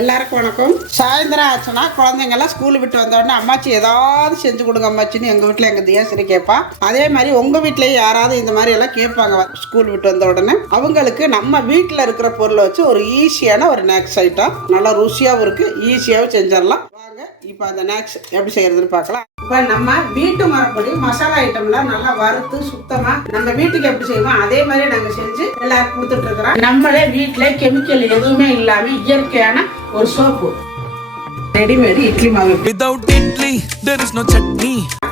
எல்லாருக்கும் வணக்கம். சாயந்தரம் ஆச்சுன்னா குழந்தைங்கெல்லாம் ஸ்கூல் விட்டு வந்த உடனே அம்மாச்சி ஏதாவது செஞ்சு கொடுங்க அம்மாச்சின்னு எங்கள் வீட்டில் எங்கள் தியாசிரி கேட்பா. அதே மாதிரி உங்கள் வீட்லேயும் யாராவது இந்த மாதிரி எல்லாம் கேட்பாங்க ஸ்கூல் விட்டு வந்த உடனே. அவங்களுக்கு நம்ம வீட்டில் இருக்கிற பொருளை வச்சு ஒரு ஈஸியான ஒரு நேக்ஸ் ஐட்டம். நல்லா ருசியாகவும் இருக்குது ஈஸியாகவும் செஞ்சிடலாம். வாங்க இப்போ அந்த நேக்ஸ் எப்படி செய்யறதுன்னு பார்க்கலாம். இப்போ நம்ம வீட்டு மரப்படி மசாலா ஐட்டம்லாம் நல்லா வறுத்து சுத்தமாக நம்ம வீட்டுக்கு எப்படி செய்வோம் அதே மாதிரி நாங்கள் செஞ்சு எல்லாருக்கும் கொடுத்துட்டு இருக்கிறோம். நம்மளே வீட்டில் கெமிக்கல் எதுவுமே இல்லாமல் இயற்கையான ஒரு சோப்பு ரெடிமேடு இட்லி மாவு Without idli, there is no chutney.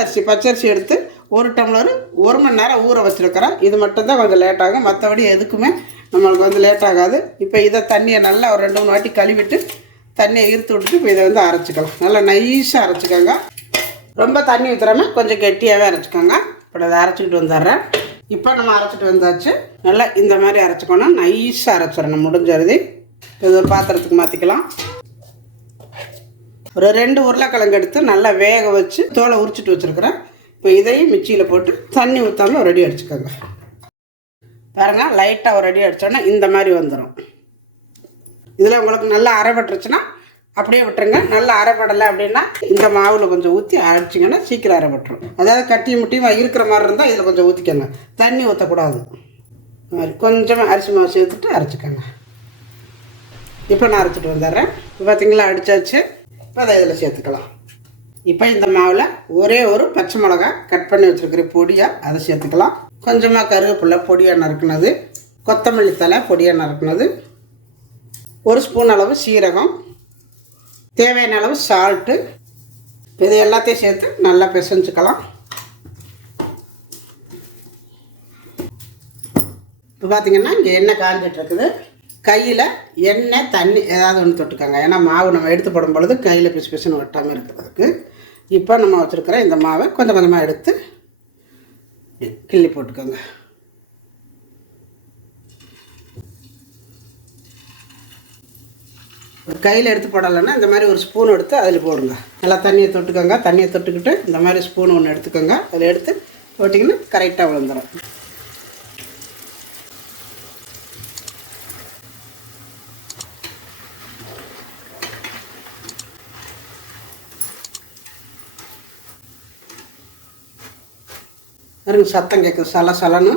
அரிசி பச்சரிசி எடுத்து ஒரு டம்ளர் ஒரு மணி நேரம் ஊற வச்சுருக்கிறேன். இது மட்டும்தான் கொஞ்சம் லேட் ஆகும். மற்றபடி எதுக்குமே நம்மளுக்கு வந்து லேட் ஆகாது. இப்போ இதை தண்ணியை நல்லா ஒரு ரெண்டு மூணு வாட்டி கழுவிட்டு தண்ணியை ஈர்த்து விட்டுட்டு இப்போ இதை வந்து அரைச்சிக்கலாம். நல்லா நைஸாக அரைச்சிக்கோங்க. ரொம்ப தண்ணி ஊற்றுறாமல் கொஞ்சம் கெட்டியாகவே அரைச்சிக்கோங்க. இப்போ அதை அரைச்சிக்கிட்டு வந்துடுறேன். இப்போ நம்ம அரைச்சிட்டு வந்தாச்சு. நல்லா இந்த மாதிரி அரைச்சிக்கணும். நைஸாக அரைச்சிடணும். முடிஞ்சது இது ஒரு பாத்திரத்துக்கு மாற்றிக்கலாம் ஒரு ரெண்டு உருளைக்கிழங்கு எடுத்து நல்லா வேக வச்சு தோலை உரிச்சிட்டு வச்சுருக்குறேன். இப்போ இதையும் மிக்சியில் போட்டு தண்ணி ஊற்றாமல் ரெடி அடிச்சுக்கோங்க. பாருங்க லைட்டாக ஒரு ரெடி அடித்தோன்னா இந்த மாதிரி வந்துடும் இதில் உங்களுக்கு நல்லா அரைப்பட்டுருச்சுன்னா அப்படியே விட்டுருங்க. நல்லா அரைப்படலை அப்படின்னா இந்த மாவில் கொஞ்சம் ஊற்றி அடிச்சிங்கன்னா சீக்கிரம் அரைப்பட்டுரும் அதாவது கட்டி முட்டியும் இருக்கிற மாதிரி இருந்தால் இதில் கொஞ்சம் ஊற்றிக்கோங்க தண்ணி ஊற்றக்கூடாது இந்த மாதிரி கொஞ்சமாக அரிசி மாவு சேர்த்துட்டு அரைச்சிக்கோங்க. இப்போ நான் அரைச்சிட்டு வந்துடுறேன். இப்போ பார்த்தீங்களா அடித்தாச்சு இப்போ அதை இதில் சேர்த்துக்கலாம். இப்போ இந்த மாவில் ஒரே ஒரு பச்சை மிளகா கட் பண்ணி வச்சுருக்கிற பொடியாக அதை சேர்த்துக்கலாம். கொஞ்சமாக கருவேப்பிலை பொடியாக நறுக்குனது கொத்தமல்லி தலை பொடியாக நறுக்குனது ஒரு ஸ்பூன் அளவு சீரகம். தேவையான அளவு சால்ட்டு இது எல்லாத்தையும் சேர்த்து நல்லா பிசைஞ்சுக்கலாம். இப்போ பார்த்தீங்கன்னா இங்கே எண்ணெய் காஞ்சிட்ருக்குது கையில் எண்ணெய் தண்ணி ஏதாவது ஒன்று தொட்டுக்கோங்க. ஏன்னா மாவு நம்ம எடுத்து போடும் பொழுது கையில் பிசு பிசுன்னு ஒட்டாமல் இருக்கிறதுக்கு. இப்போ நம்ம வச்சுருக்கிற இந்த மாவை கொஞ்சம் கொஞ்சமாக எடுத்து கிள்ளி போட்டுக்கோங்க. ஒரு கையில் எடுத்து போடலைன்னா இந்த மாதிரி ஒரு ஸ்பூன் எடுத்து அதில் போடுங்க. நல்லா தண்ணியை தொட்டுக்கோங்க. தண்ணியை தொட்டுக்கிட்டு இந்த மாதிரி ஸ்பூன் ஒன்று எடுத்துக்கோங்க. அதில் எடுத்து போட்டிங்கன்னா கரெக்டாக விழுந்துடும் பாருங்க சத்தம் கேட்குது சல சலன்னு.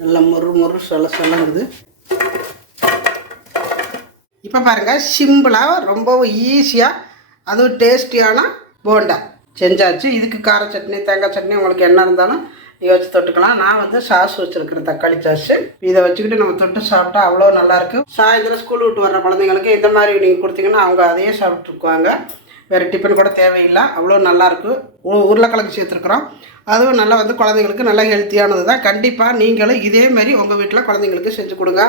நல்லா மொறு மொறு சல சலங்குது. இப்போ பாருங்கள் சிம்பிளாக ரொம்பவும் ஈஸியாக அதுவும் டேஸ்டியான போண்டா. செஞ்சாச்சு. இதுக்கு கார சட்னி தேங்காய் சட்னி உங்களுக்கு என்ன இருந்தாலும் யோசிச்சு தொட்டுக்கலாம். நான் வந்து சாஸ் வச்சுருக்கிறேன் தக்காளி சாஸ். இதை வச்சுக்கிட்டு நம்ம தொட்டு சாப்பிட்டா அவ்வளோ நல்லாயிருக்கும் சாயந்தரம் ஸ்கூல் விட்டு வர்ற குழந்தைங்களுக்கு இந்த மாதிரி நீங்கள் கொடுத்தீங்கன்னா அவங்க அதையே சாப்பிட்ருக்குவாங்க வேறு டிஃபன் கூட தேவையில்லை. அவ்வளோ நல்லாயிருக்கும் உருளைக்கிழங்கு சேர்த்துருக்குறோம். அதுவும் நல்லா வந்து குழந்தைங்களுக்கு நல்லா ஹெல்த்தியானது தான். கண்டிப்பாக நீங்களும் இதே மாதிரி உங்கள் வீட்டில் குழந்தைங்களுக்கு செஞ்சு கொடுங்க.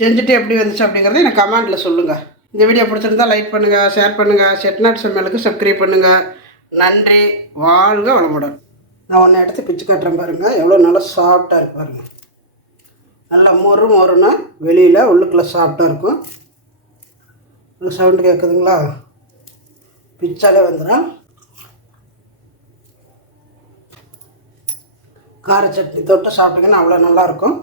செஞ்சுட்டு எப்படி வந்துச்சு அப்படிங்கிறத எனக்கு கமெண்ட்டில் சொல்லுங்கள் இந்த வீடியோ பிடிச்சிருந்தா லைக் பண்ணுங்கள் ஷேர் பண்ணுங்கள் செட்நாட் சமையலுக்கு சப்ஸ்கிரைப் பண்ணுங்கள் நன்றி வாழ்க வளமுடன். நான் ஒன்றை எடுத்து பிச்சு காட்டுறேன் பாருங்கள் எவ்வளோ நல்லா சாஃப்டாக இருக்கு பாருங்கள் நல்லா மொறு மொறுன்னு வெளியில் உள்ளுக்குள்ளே சாஃப்டாக இருக்கும். சவுண்டு கேட்குதுங்களா பிச்சாலே வந்துடும் கார சட்னி தொட்டு சாப்பிட்டீங்கன்னா அவ்வளோ நல்லாயிருக்கும்